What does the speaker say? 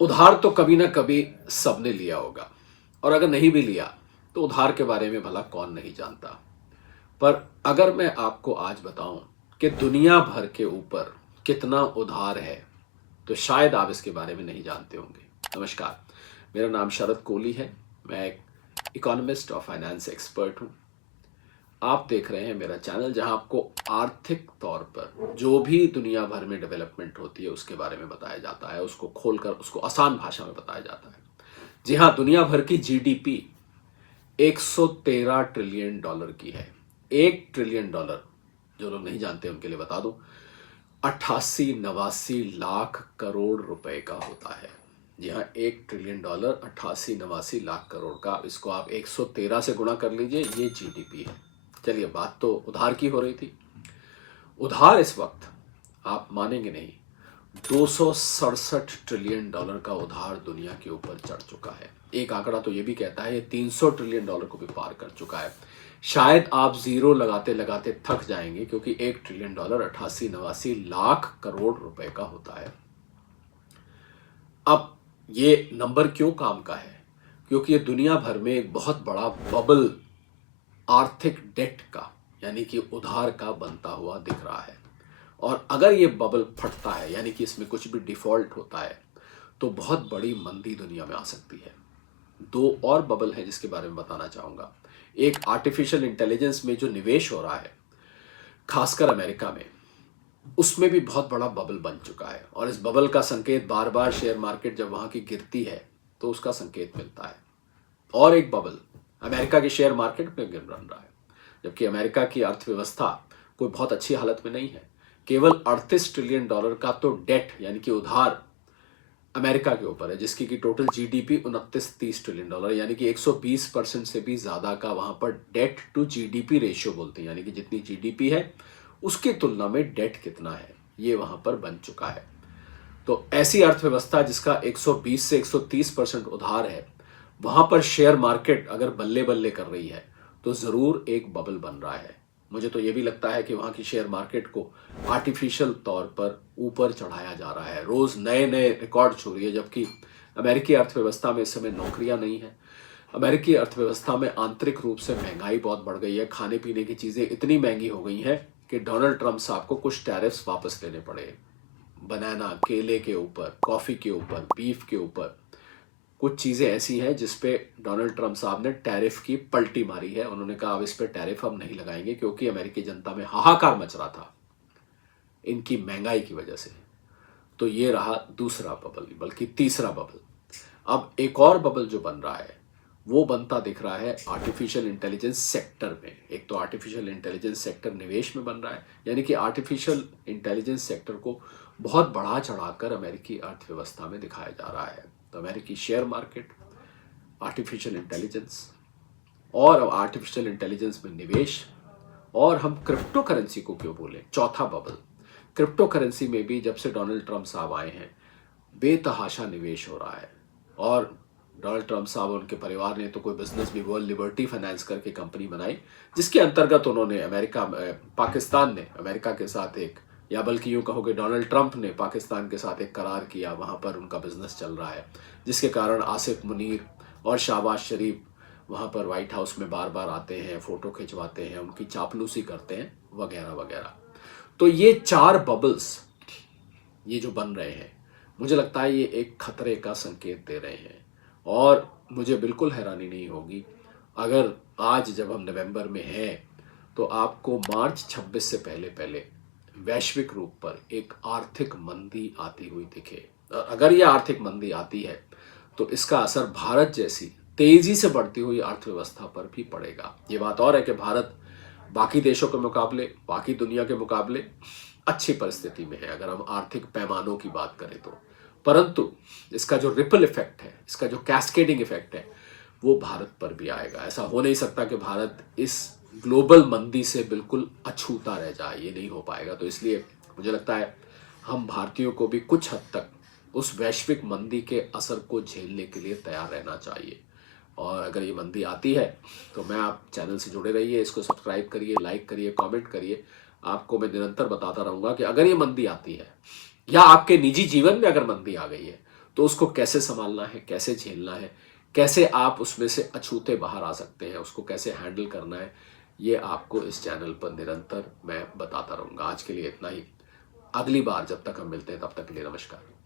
उधार तो कभी ना कभी सबने लिया होगा, और अगर नहीं भी लिया तो उधार के बारे में भला कौन नहीं जानता। पर अगर मैं आपको आज बताऊं कि दुनिया भर के ऊपर कितना उधार है, तो शायद आप इसके बारे में नहीं जानते होंगे। नमस्कार, मेरा नाम शरद कोहली है। मैं एक इकोनॉमिस्ट और फाइनेंस एक्सपर्ट हूं। आप देख रहे हैं मेरा चैनल, जहां आपको आर्थिक तौर पर जो भी दुनिया भर में डेवलपमेंट होती है उसके बारे में बताया जाता है, उसको खोलकर उसको आसान भाषा में बताया जाता है। जी हाँ, दुनिया भर की जीडीपी 113 ट्रिलियन डॉलर की है। 1 ट्रिलियन डॉलर, जो लोग नहीं जानते उनके लिए बता दूं, 88-89 लाख करोड़ रुपए का होता है। जी हाँ, 1 ट्रिलियन डॉलर 88-89 लाख करोड़ का, इसको आप 113 से गुणा कर लीजिए, ये जीडीपी है। चलिए, बात तो उधार की हो रही थी। उधार इस वक्त, आप मानेंगे नहीं, 267 ट्रिलियन डॉलर का उधार दुनिया के ऊपर चढ़ चुका है। एक आंकड़ा तो ये भी कहता है ये 300 ट्रिलियन डॉलर को भी पार कर चुका है। शायद आप जीरो लगाते लगाते थक जाएंगे, क्योंकि 1 ट्रिलियन डॉलर 88-89 लाख करोड़ रुपए का होता है। अब ये नंबर क्यों काम का है? क्योंकि ये दुनिया भर में एक बहुत बड़ा बबल आर्थिक डेट का, यानी कि उधार का, बनता हुआ दिख रहा है। और अगर ये बबल फटता है, यानी कि इसमें कुछ भी डिफॉल्ट होता है, तो बहुत बड़ी मंदी दुनिया में आ सकती है। दो और बबल हैं जिसके बारे में बताना चाहूंगा। एक, आर्टिफिशियल इंटेलिजेंस में जो निवेश हो रहा है, खासकर अमेरिका में, उसमें भी बहुत बड़ा बबल बन चुका है। और इस बबल का संकेत बार बार शेयर मार्केट जब वहां की गिरती है तो उसका संकेत मिलता है। और एक बबल, अमेरिका के शेयर मार्केट में गिर रहा है, जबकि अमेरिका की अर्थव्यवस्था कोई बहुत अच्छी हालत में नहीं है। केवल 38 ट्रिलियन डॉलर का तो डेट, यानी कि उधार, अमेरिका के ऊपर है, जिसकी की टोटल जीडीपी 29-30 ट्रिलियन डॉलर, यानी कि 120% से भी ज्यादा का वहां पर डेट टू जीडीपी रेशियो बोलते हैं। यानी कि जितनी जीडीपी है उसकी तुलना में डेट कितना है, ये वहां पर बन चुका है। तो ऐसी अर्थव्यवस्था जिसका 120 से 130% उधार है, वहां पर शेयर मार्केट अगर बल्ले बल्ले कर रही है तो जरूर एक बबल बन रहा है। मुझे तो यह भी लगता है कि वहां की शेयर मार्केट को आर्टिफिशियल तौर पर ऊपर चढ़ाया जा रहा है, रोज नए नए रिकॉर्ड छू रही है। जबकि अमेरिकी अर्थव्यवस्था में इस समय नौकरियां नहीं है। अमेरिकी अर्थव्यवस्था में आंतरिक रूप से महंगाई बहुत बढ़ गई है। खाने पीने की चीजें इतनी महंगी हो गई हैं कि डोनाल्ड ट्रंप साहब को कुछ टैरिफ्स वापस लेने पड़े। बनाना, केले के ऊपर, कॉफी के ऊपर, बीफ के ऊपर, कुछ चीजें ऐसी हैं जिसपे डोनाल्ड ट्रंप साहब ने टैरिफ की पलटी मारी है। उन्होंने कहा अब इस पे टैरिफ हम नहीं लगाएंगे, क्योंकि अमेरिकी जनता में हाहाकार मच रहा था इनकी महंगाई की वजह से। तो ये रहा दूसरा बबल, बल्कि तीसरा बबल। अब एक और बबल जो बन रहा है वो बनता दिख रहा है आर्टिफिशियल इंटेलिजेंस सेक्टर में। एक तो आर्टिफिशियल इंटेलिजेंस सेक्टर निवेश में बन रहा है, यानी कि आर्टिफिशियल इंटेलिजेंस सेक्टर को बहुत बढ़ा चढ़ाकर अमेरिकी अर्थव्यवस्था में दिखाया जा रहा है। तो अमेरिकी शेयर मार्केट, आर्टिफिशियल इंटेलिजेंस, और अब आर्टिफिशियल इंटेलिजेंस में निवेश, और हम क्रिप्टो करेंसी को क्यों बोले, चौथा बबल। क्रिप्टो करेंसी में भी जब से डोनाल्ड ट्रंप साहब आए हैं बेतहाशा निवेश हो रहा है। और डोनाल्ड ट्रंप साहब और उनके परिवार ने तो कोई बिजनेस भी, वर्ल्ड लिबर्टी फाइनेंस करके कंपनी बनाई, जिसके अंतर्गत उन्होंने पाकिस्तान ने अमेरिका के साथ एक, या बल्कि यूं कहोगे डोनाल्ड ट्रंप ने पाकिस्तान के साथ एक करार किया। वहां पर उनका बिजनेस चल रहा है, जिसके कारण आसिफ मुनीर और शहबाज शरीफ वहां पर व्हाइट हाउस में बार बार आते हैं, फोटो खिंचवाते हैं, उनकी चापलूसी करते हैं, वगैरह वगैरह। तो ये चार बबल्स, ये जो बन रहे हैं, मुझे लगता है ये एक खतरे का संकेत दे रहे हैं। और मुझे बिल्कुल हैरानी नहीं होगी अगर आज जब हम नवंबर में हैं तो आपको मार्च 26 से पहले पहले वैश्विक रूप पर एक आर्थिक मंदी आती हुई दिखे। और अगर ये आर्थिक मंदी आती है तो इसका असर भारत जैसी तेजी से बढ़ती हुई अर्थव्यवस्था पर भी पड़ेगा। ये बात और है कि भारत बाकी देशों के मुकाबले, बाकी दुनिया के मुकाबले अच्छी परिस्थिति में है अगर हम आर्थिक पैमानों की बात करें तो। परंतु इसका जो रिपल इफेक्ट है, इसका जो कैस्केडिंग इफेक्ट है, वो भारत पर भी आएगा। ऐसा हो नहीं सकता कि भारत इस ग्लोबल मंदी से बिल्कुल अछूता रह जाए, ये नहीं हो पाएगा। तो इसलिए मुझे लगता है हम भारतीयों को भी कुछ हद तक उस वैश्विक मंदी के असर को झेलने के लिए तैयार रहना चाहिए। और अगर ये मंदी आती है तो मैं, आप चैनल से जुड़े रहिए, इसको सब्सक्राइब करिए, लाइक करिए, कमेंट करिए। आपको मैं निरंतर बताता रहूंगा कि अगर ये मंदी आती है, या आपके निजी जीवन में अगर मंदी आ गई है, तो उसको कैसे संभालना है, कैसे झेलना है, कैसे आप उसमें से अछूते बाहर आ सकते हैं, उसको कैसे हैंडल करना है, ये आपको इस चैनल पर निरंतर मैं बताता रहूँगा। आज के लिए इतना ही। अगली बार जब तक हम मिलते हैं तब तक के लिए नमस्कार।